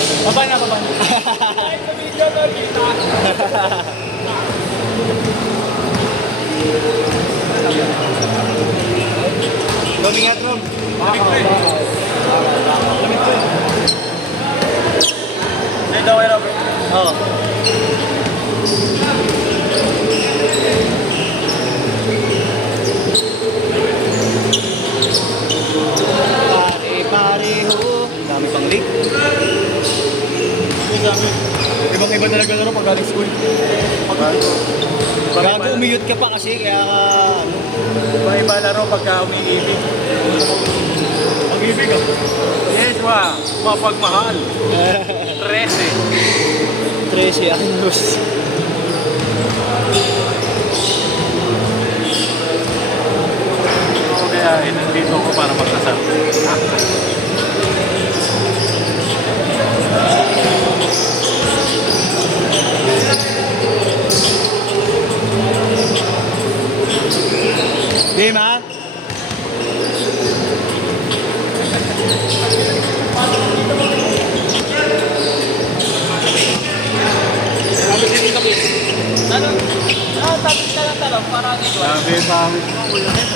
Baba na, baba na. Ay, sa video to, kita. Lumingat, Rom. Lamig ko eh. Lamig ko eh. Ay, daw kayo, Robert. Oo. Pare-pareho. Dami pang leak. Ibang-iba talaga laro pag galing school. Bago umiyot ka pa kasi, kaya ka, ano. Ibang-iba laro pagka umiibig. Pag-ibig ah. Yes, mapagmahal. 13. 13 anos. Kaya nandito ako para magkasal. Game, ha? Tapos ka lang talong para dito. Sabi sa amin.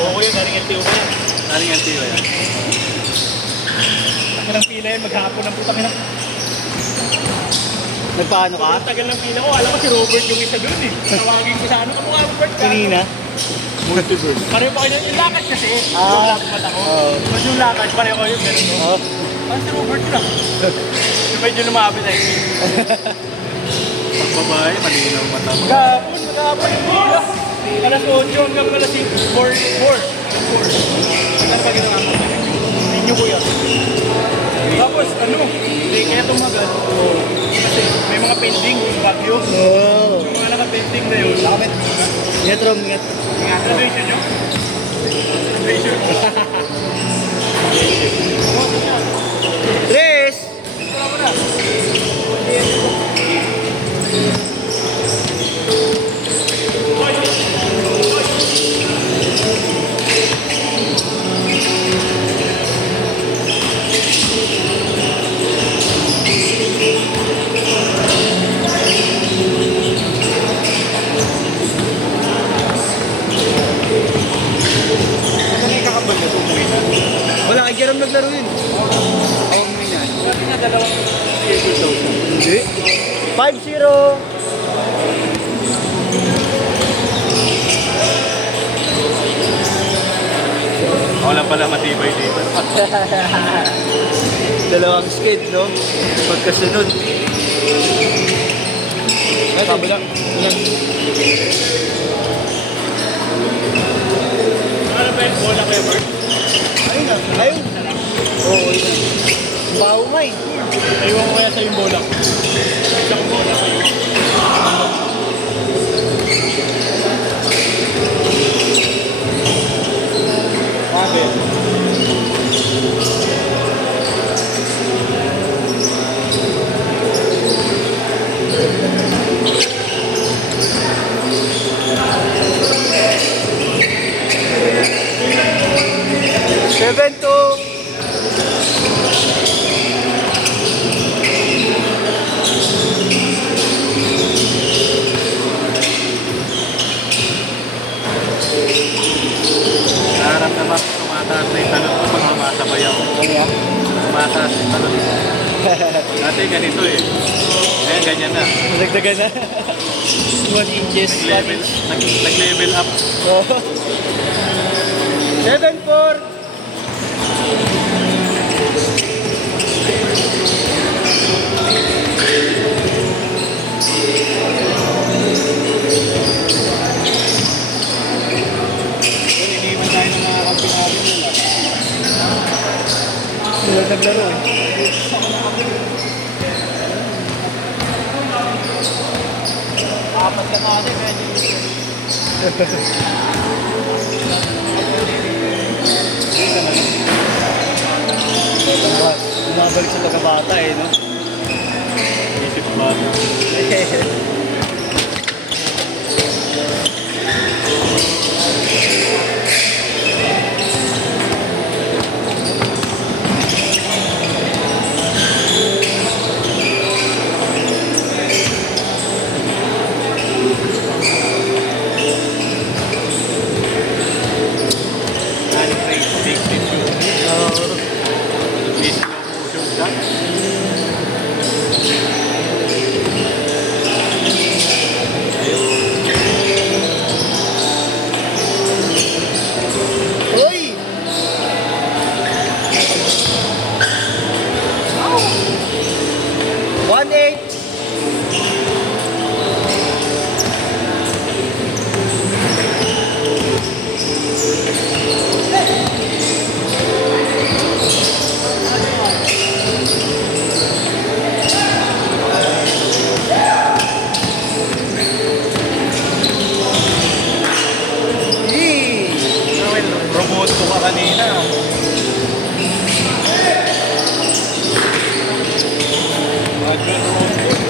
Oo yun, galing LTO ka yan. Galing LTO yan. Tagal ng pila yan, maghapon ng putang ina. Nagpaano ka? Tagal ng pila ko, alam ko si Robert yung isa doon eh. Tawagin ko sa ano, kamukha Robert ka. Kanina? Multiverse. Pareho pa kayo yung lakad kasi. Yung lakad ako. Mas yung lakad, pareho kayo, ganun no? Oo. Parang si Robert lang. Yung medyo lumapit ay. Pagbabae, malinaw mata mo. Maghapon yung pila. Alas 8 hanggang alas 4. Ano ba ginawa mo? Ninyo ko yan. Tapos ano, hindi kaya tumagal. Kasi may mga pending yung bagyo. Oo. Yung mga naka-pending na yun. Lakapit. Ingat, Rom, ingat. Celebration nyo? Celebration. Tres! Wala mo na. 5-0. Ako lang pala matibay dito. Dalawang skid, no? Pagkasunod. Ay, tabi lang. Yan. Ano ba yung bola kayo, Bert? Ayun na. Ayun. Oo, yun. Bawo nga eh. Aywan ko kaya sa yung bola. Isang bola kayo. Bakit? Seven to Nararamdaman ko tumataas na yung talon ko pag sumasabay ako. Tumataas yung talon ko. Dati ganito eh. Ngayon ganyan na. nagdagan na. 1 inches. Nag-level up. 7-4. Iniwan tayo ng mga kampi natin nila. Huwag naglaro eh. Apat ka kasi, medyo. Bumabalik sa pagkabata eh, no? Isip ba?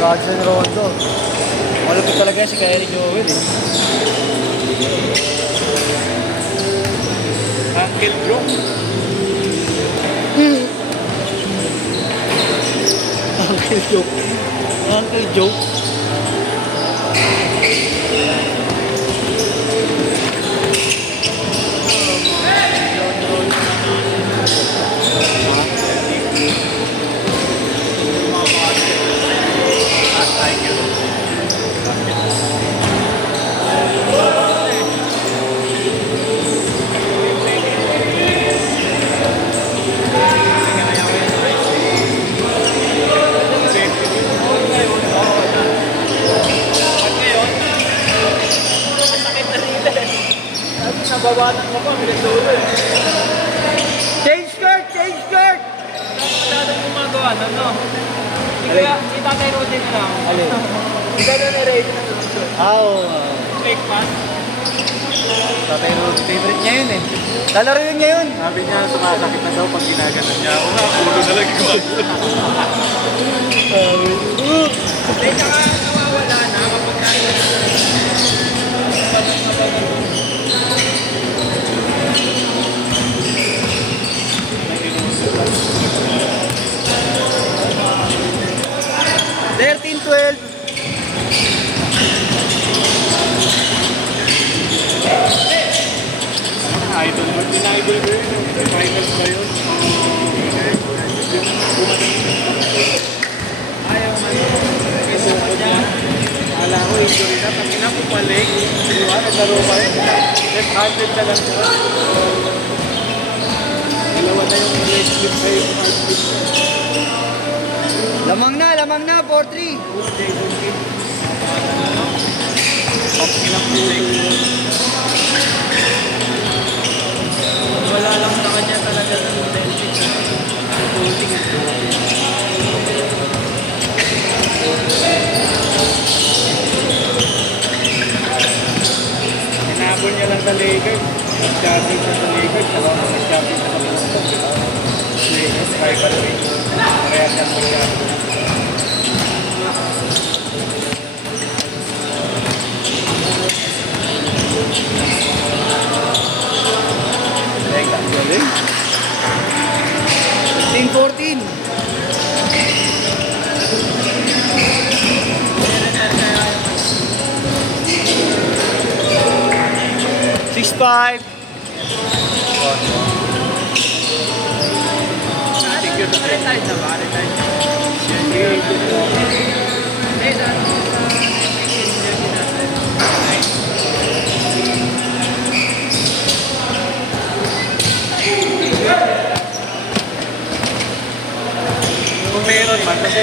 Rajon Rondo. Malupit talaga si Kyrie Joel eh. Uncle Joe. Uncle Joe. Uncle Joe. Nabawanan mo pa, minasulo eh. Change skirt! Change skirt! Wala nang gumagawa, no? Si Tatay Rodin lang. Alin? Ikaw na na-ready na doon. Oo. Fake pass. Tatay Rod, favorite niya yun eh. Lalaro yun niya yun. Sabi niya, sumasakit na daw pag ginaganan niya. Una, ulo na lang gumagano. Eh, tsaka nawawala na kapag natin. 13-12. Idol mo. Ina-idol ko yun. Finals ba yun? Ayaw man. Kasi niya. Akala ko, injury na. Pag inapupalik, diba, naglaro pa rin. Left-handed na lang siya. Dalawa na yung leg slip sa yung hard slip. Lamang na, 4-3. Jason Kidd. Pag inapupalik. Wala lang sa kanya talaga ng Celtics. Voting at Hinabol niya lang sa Lakers. Nag-champion siya sa Lakers. Saka nag-champion siya sa Boston. Lakers, rivalry. Parehas yan mag-champion. Galing. 15-14. Six-five. Tigil sa Retired na ba? Retired na. Eh, dati kung meron man, kasi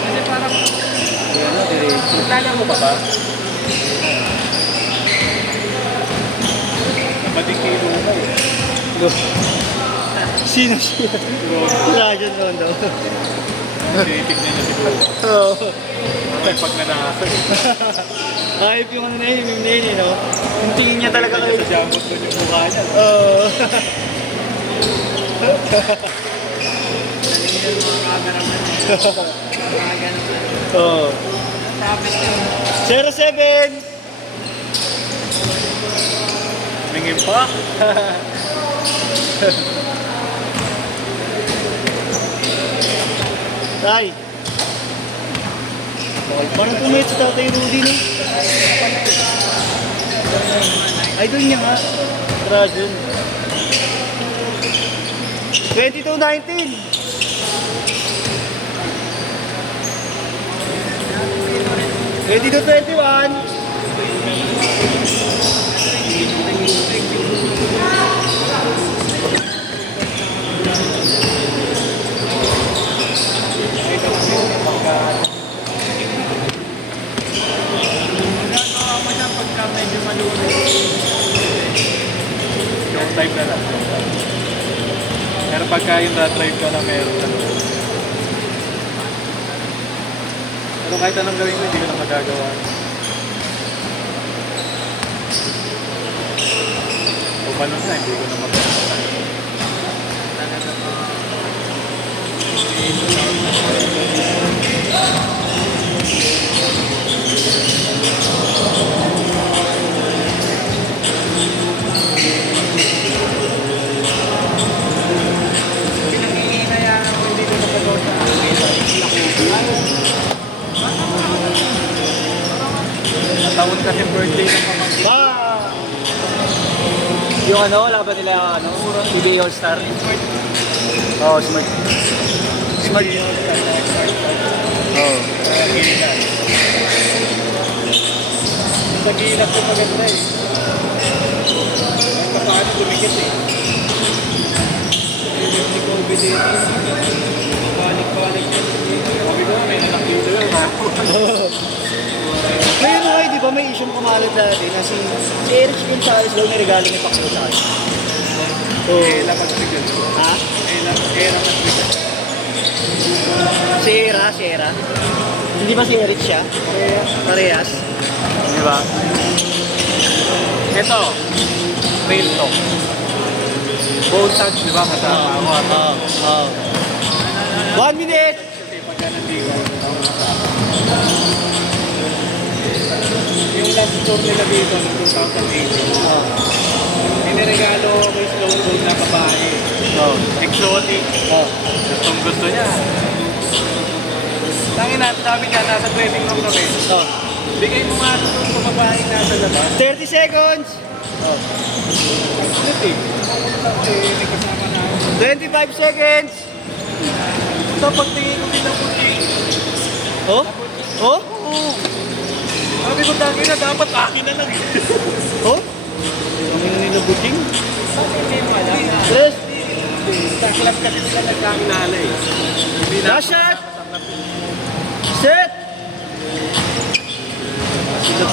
kasi parang Ano, diretso. plano mo pa ba? Napadikilo mo ba eh? Sino siya? Rajon Rondo. Tinitignan niya siguro. Oo. Ay, pag nanasag. Ayop yung ano na yun, yung name eh, no? Yung tingin niya talaga Nakita niya sa jambot mo yung mukha niya. Oo. yung mga cameraman. Mga ganun na. Oo. Tapos yun. 0-7. Mingin pa. Tay. Okay, parang tumit sa Tatay Rudy, no? Idol niya nga. Rajon. 22-19. 22-21. Nagagawa mo siya pagka medyo malunod. Yung type na lang. Pero pagka yung drive ko na meron na. Pero kahit anong gawin ko, hindi ko na magagawa. Umanon na, hindi ko na magagawa. Talaga po. Pinanginginayaan ako hindi ko napanood sa Nataon kasi birthday ng pamangkin. Yung ano, wala ba nila ano? PBA All-Star? Oo, smart. Smart. Oo. Sa gilap ko maganda eh. Ang kapakano lumikit eh. Hindi ko obedient. Balik-balik. Sabi ko, may nanak dito yun. Ngayon okay, di ba may issue kumalat dati na si Eric Gonzalez daw niregalo ni Pacquiao sa akin. Oo. Eh, lakas bigyan. Ha? Lakas bigyan. Si Era. Hindi ba si Eric siya? Parehas. Di ba? Ito, real talk. Bone touch, di ba? Kasama ako. Oo. 1 minute! Kasi pagka nandito, yung last tour nila dito noong 2018, iniregalo ko yung slow road na babae. Oo. Exotic. Gustong gusto niya. Tangin na, sabi niya, nasa training room kami. Oo. Bigay mo nga sa babaeng nasa labas. 30 seconds! Split eh. Kasi may kasama na ako. 25 seconds! Tapos tingin ko din ang puti. Oh? Oh? Oo. Sabi ko, dami na, dapat akin na lang. Oh? Ang ina nila buting? Hindi mo alam. Yes! Sa club kasi sila nagkakinala eh. Hindi na. Last shot! Set!